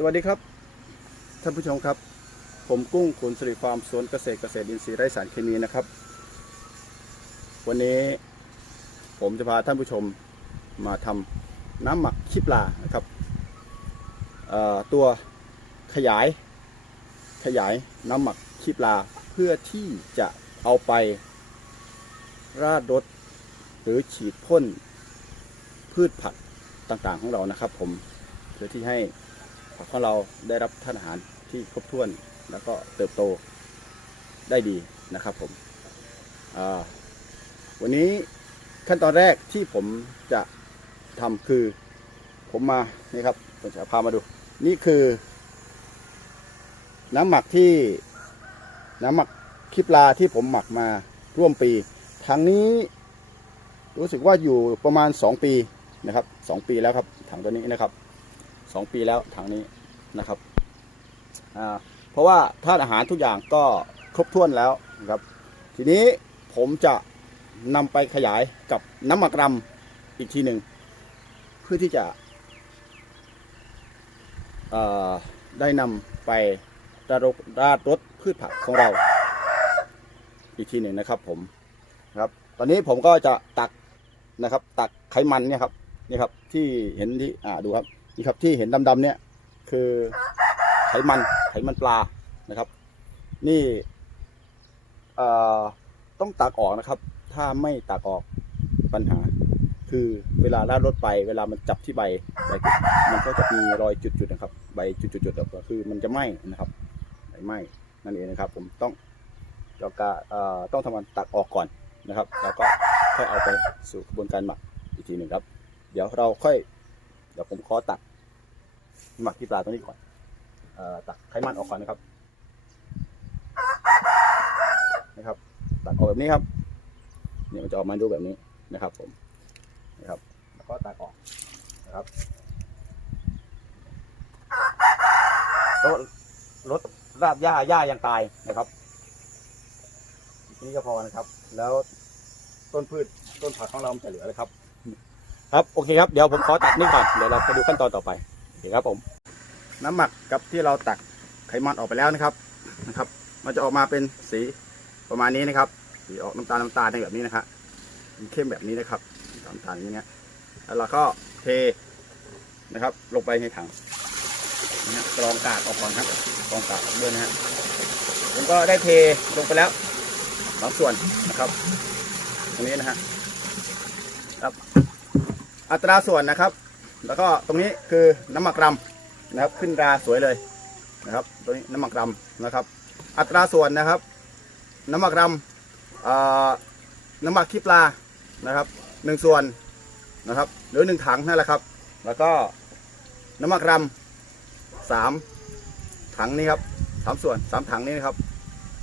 สวัสดีครับ ท่านผู้ชมครับ ผมกุ้งขุนสิริฟาร์มสวนเกษตรเกษตรอินทรีย์ไร้สารเคมีนะครับ วันนี้ผมจะพาท่านผู้ชมมาทำน้ำหมักขี้ปลานะครับตัวขยายขยายน้ำหมักขี้ปลาเพื่อที่จะเอาไปราดรถหรือฉีดพ่นพืชผักต่างๆของเรานะครับ ผมเพื่อที่ให้ ผักของเราได้รับท่านอาหารที่ครบถ้วนแล้วก็เติบโตได้ดีนะครับผมวันนี้ขั้นตอนแรกที่ผมจะทำคือผมมานี่ครับผมจะพามาดู นี่คือ น้ำหมักที่น้ำหมักขี้ปลาที่ผมหมักมาร่วมปีทางนี้รู้สึกว่าอยู่ประมาณ 2 ปีนะครับสองปีแล้วครับถังตัวนี้นะครับ สองปีแล้วถังนี้นะครับเพราะว่าธาตุอาหารทุกอย่างก็ครบถ้วนแล้วนะครับ ทีนี้ผมจะนำไปขยายกับน้ำหมักรำอีกทีหนึ่งเพื่อที่จะได้นำไปราดราดรถพืชผักของเรา อีกทีหนึ่งนะครับผมครับ ตอนนี้ผมก็จะตักนะครับ ตักไขมันเนี่ยครับนี่ครับที่เห็นที่อ่าดูครับ นี่ครับที่เห็นดำๆเนี่ยคือไขมันไขมันปลานะครับ นี่ต้องตักออกนะครับ ถ้าไม่ตักออกปัญหา คือเวลาลาดรถไปเวลามันจับที่ใบใบมันก็จะมีรอยจุดๆนะครับ ใบจุดๆๆก็คือมันจะไหม้นะครับไหม้นั่นเองนะครับ ผมต้องเราก็ต้องทำการตักออกก่อนนะครับ แล้วก็ค่อยเอาไปสู่กระบวนการหมักอีกทีหนึ่งครับ เดี๋ยวเราค่อย เดี๋ยวผมขอตัก หมักที่ปลาตัวนี้ก่อนอตักไขมันออกก่อนนะครับนะครับ ตักออกแบบนี้ครับ เนี่ยมันจะออกมาดูแบบนี้นะครับ ผมนะครับ แล้วก็ตักออกนะครับรถรถราดหญ้าหญ้ายังตายนะครับนี่ก็พอนะครับ แล้วต้นพืชต้นผักของเราจะเหลือเลยครับ ครับโอเคครับเดี๋ยวผมขอตักนี่ก่อนเดี๋ยวเราไปดูขั้นตอนต่อไป โอเคครับผม น้ำหมักกับที่เราตักไขมันออกไปแล้วนะครับนะครับ มันจะออกมาเป็นสีประมาณนี้นะครับ สีออกน้ำตาลน้ำตาลในแบบนี้นะครับเข้มแบบนี้นะครับน้ำตาลอย่างเงี้ยแล้วเราก็เทนะครับ ลงไปในถังนะฮะกรองกากออกก่อนครับกรองกากออกด้วยนะฮะผมก็ได้เทลงไปแล้วบางส่วนนะครับ ตรงนี้นะฮะครับ อัตราส่วนนะครับ แล้วก็ตรงนี้คือน้ำหมักรำนะครับขึ้นราสวยเลยนะครับตัวนี้น้ำหมักรำนะครับ อัตราส่วนนะครับ น้ำหมักรำน้ำหมักขี้ปลานะครับหนึ่งส่วนนะครับหรือหนึ่งถังนั่นแหละครับ แล้วก็น้ำหมักรำสามถังนี้ครับสามส่วนสามถังนี้นะครับ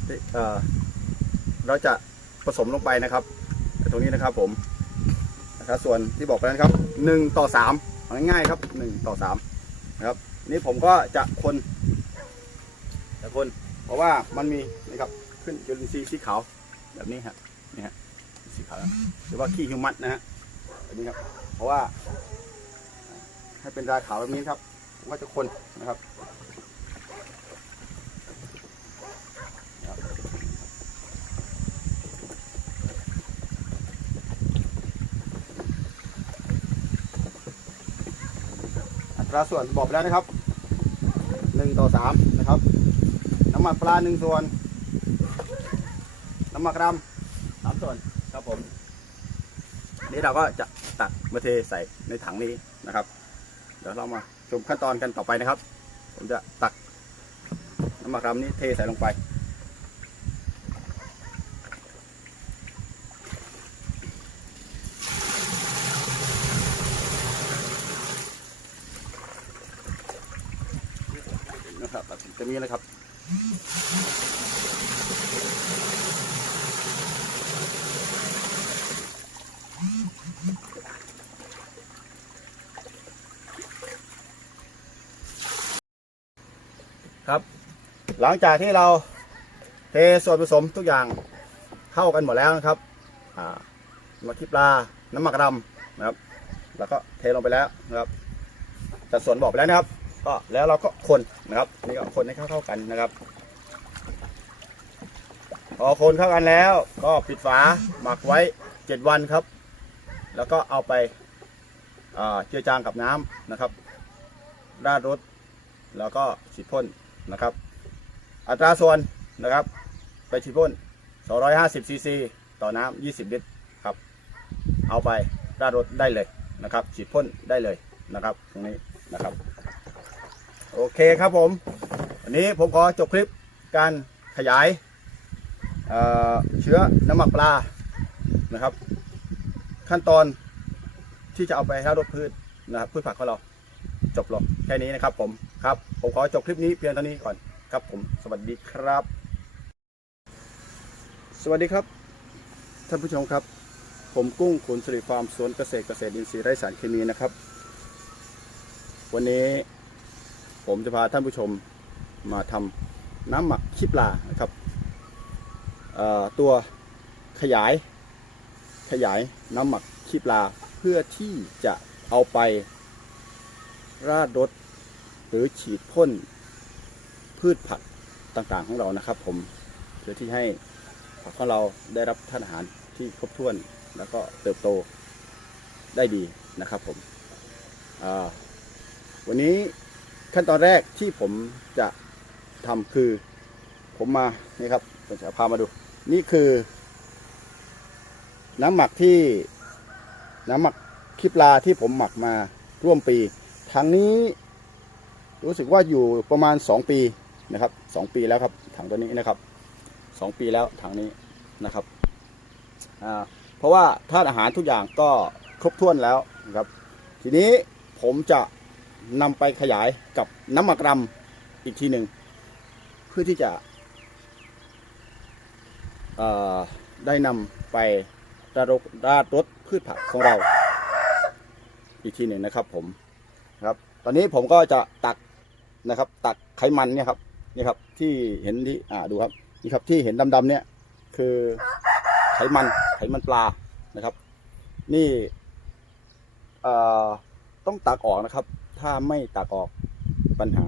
ที่เราจะผสมลงไปนะครับ ตรงนี้นะครับผมนะครับส่วนที่บอกไปนะครับหนึ่งต่อสาม ง่ายๆครับหนึ่งต่อสามนะครับ นี่ผมก็จะคนจะคน เพราะว่ามันมีนะครับขึ้นจุลินทรีย์สีขาวแบบนี้ฮะนี่ฮะสีขาวหรือว่าขี้ฮิวมัสนะฮะแบบนี้ครับ เพราะว่า ให้เป็นรายขาวแบบนี้ครับผมก็จะคนนะครับ ราส่วนบอกไปแล้วนะครับหนึ่งต่อสามนะครับ น้ำหมักปลาหนึ่งส่วน น้ำหมักรำสามส่วนครับผม นี่เราก็จะตักมาเทใส่ในถังนี้นะครับ เดี๋ยวเรามาชมขั้นตอนกันต่อไปนะครับ ผมจะตักน้ำหมักรำนี้เทใส่ลงไป นะครับแบบ จะมีอะไรครับครับ หลังจากที่เราเทส่วนผสมทุกอย่างเข้ากันหมดแล้วนะครับอ่ามาขี้ปลา น้ำหมักรำนะครับ แล้วก็เทลงไปแล้วนะครับแต่ส่วนบอกไปแล้วนะครับ ก็แล้วเราก็คนนะครับนี่ก็คนให้เข้าเข้ากันนะครับพอคนเข้ากันแล้วก็ปิดฝาหมักไว้เจ็ดวันครับ แล้วก็เอาไปเจือจางกับน้ำนะครับราดรถแล้วก็ฉีดพ่นนะครับ อัตราส่วนนะครับ ไปฉีดพ่น 250 ซีซีต่อน้ำ20 ลิตรครับ เอาไปราดรถได้เลยนะครับ ฉีดพ่นได้เลยนะครับ ตรงนี้นะครับ โอเคครับผม วันนี้ผมขอจบคลิปการขยายเเชื้อน้ำหมักปลานะครับ ขั้นตอนที่จะเอาไปราดรถพืชนะครับพืชผักของเราจบลงแค่นี้นะครับผมครับ ผมขอจบคลิปนี้เพียงเท่านี้ก่อนครับผมสวัสดีครับ สวัสดีครับ ท่านผู้ชมครับ ผมกุ้งขุนสิริฟาร์มสวนเกษตรเกษตรอินทรีย์ไร้สารเคมีนะครับ วันนี้ ผมจะพาท่านผู้ชมมาทำน้ำหมักขี้ปลานะครับตัวขยายขยายน้ำหมักขี้ปลาเพื่อที่จะเอาไปราดรถหรือฉีดพ่นพืชผักต่างๆของเรานะครับ ผมเพื่อที่ให้ผักของเราได้รับท่านอาหารที่ครบถ้วนแล้วก็เติบโตได้ดีนะครับผมวันนี้ ขั้นตอนแรกที่ผมจะทำคือผมมานี่ครับผมจะพามาดู นี่คือ น้ำหมักที่น้ำหมักขี้ปลาที่ผมหมักมาร่วมปีถังนี้รู้สึกว่าอยู่ประมาณ 2 ปีนะครับสองปีแล้วครับถังตัวนี้นะครับสองปีแล้วถังนี้นะครับเพราะว่าธาตุอาหารทุกอย่างก็ครบถ้วนแล้วนะครับ ทีนี้ผมจะ นำไปขยายกับน้ำมักรำอีกทีหนึ่งเพื่อที่จะได้นำไปราดราดรถพืชผักของเรา อีกทีหนึ่งนะครับผมครับ ตอนนี้ผมก็จะตักนะครับ ตักไขมันเนี่ยครับนี่ครับที่เห็นที่อ่าดูครับนี่ครับที่เห็นดำๆเนี่ยคือไขมันไขมันปลานะครับ นี่ต้องตักออกนะครับ ถ้าไม่ตักออกปัญหา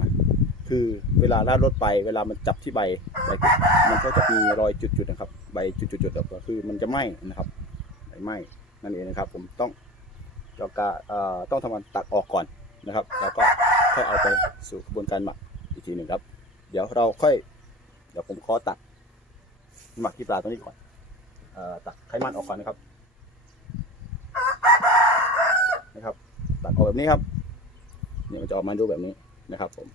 คือเวลาลาดรถไป เวลามันจับที่ใบใบมันก็จะมีรอยจุดๆนะครับ ใบจุดๆๆก็คือมันจะไหม้นะครับใบไหม้นั่นเองนะครับ ผมต้องเราก็เอ่อต้องทำการตักออกก่อนนะครับ แล้วก็ค่อยเอาไปสู่กระบวนการหมักอีกทีหนึ่งครับ เดี๋ยวเราค่อย เดี๋ยวผมขอตักหมักที่ปลาตัวนี้ก่อนเอ่อตักไขมันออกก่อนนะครับ นะครับ ตักออกแบบนี้ครับ เนี่ยมันจะออกมาดูแบบนี้นะครับ ผม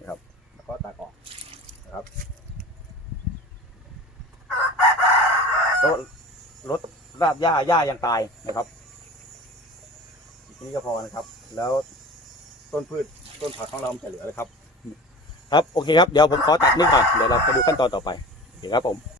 นะครับแล้วก็ตักออกนะครับรถรถราดหญ้าหญ้ายังตายนะครับนี่ก็พอนะครับ แล้วต้นพืชต้นผักของเราจะเหลือเลยครับ ครับโอเคครับเดี๋ยวผมขอตัดนี่ก่อนเดี๋ยวเราไปดูขั้นตอนต่อไปโอเคครับผม